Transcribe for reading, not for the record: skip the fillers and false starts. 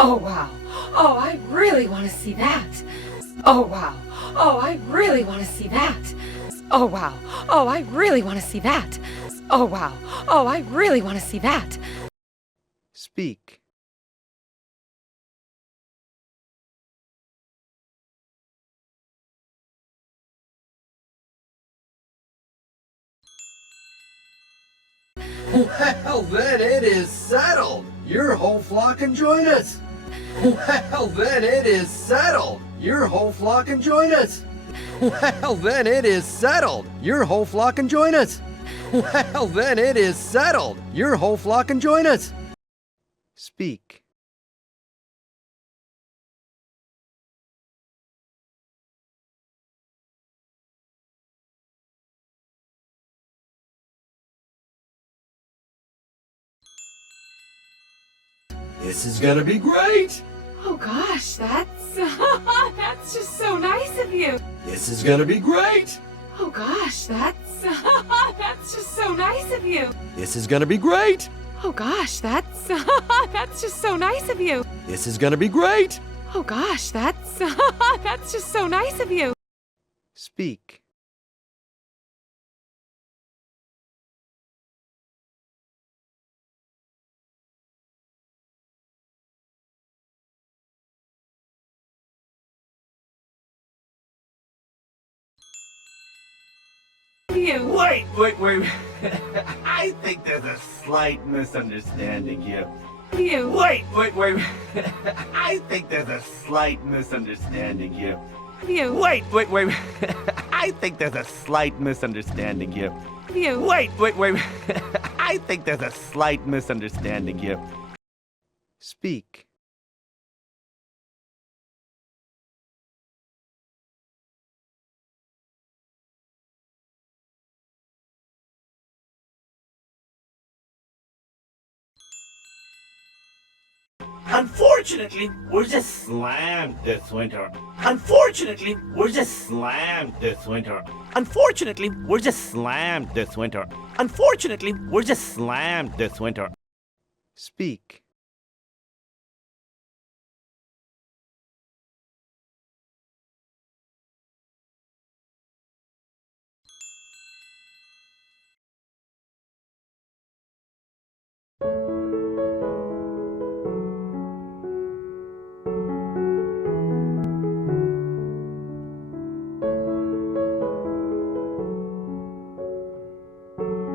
Oh, wow. Oh, I really want to see that. Oh, wow. Oh, I really want to see that. Oh, wow. Oh, I really want to see that. Oh, wow. Oh, I really want to see that. Speak. Well, then it is settled. Your whole flock can join us. Well, then it is settled. Your whole flock can join us. Well, then it is settled. Your whole flock can join us. Well, then it is settled. Your whole flock can join us. Speak. This is gonna be great. Oh, gosh, that's... that's just so nice of you. This is gonna be great. Oh, gosh, that's... that's just so nice of you. This is gonna be great. Oh, gosh, that's... that's just so nice of you. This is gonna be great. Oh, gosh, that's... that's just so nice of you. Speak. You. Wait. I think there's a slight misunderstanding here. You. Wait. I think there's a slight misunderstanding here. You. Wait. I think there's a slight misunderstanding here. You. Wait. I think there's a slight misunderstanding here. Speak. Unfortunately, we're just slammed this winter. Unfortunately, we're just slammed this winter. Unfortunately, we're just slammed this winter. Unfortunately, we're just slammed this winter. Speak.